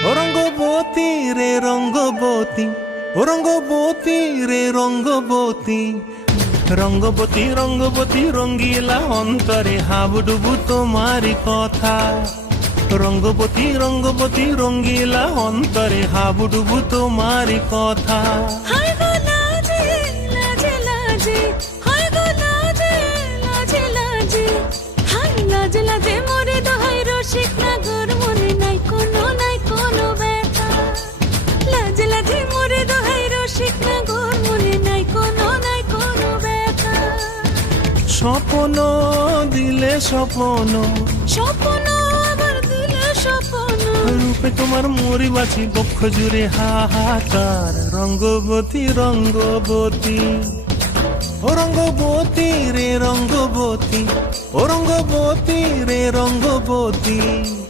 ও রঙ্গবতী রে রঙ্গবতী, ও রঙ্গবতী রে রঙ্গবতী, রঙ্গবতী রঙ্গবতী রঙ্গিলা অন্তরে হাবুডুবু তোমারি কথা। রঙ্গবতী রঙ্গবতী রঙ্গিলা অন্তরে হাবুডুবু তোমারি কথা। হায় গো লাজে লাজে লাজে, হায় গো লাজে লাজে লাজে, হায় লাজে লাজে মোরে দোহাই রসিক নাগর মনে নাই কোনো ব্যথা। লাজে লাজে মোরে দোহাই রসিক নাগর মনে নাই কোনো ব্যথা। স্বপ্ন দিলে স্বপ্ন, স্বপ্ন আবার দিলে স্বপ্ন, রূপে তোমার মরি বাছি বক্ষ জুড়ে হাহাকার। রঙ্গবতী রঙ্গবতী, ও রঙ্গবতী রে রঙ্গবতী, ও রঙ্গবতী রে রঙ্গবতী।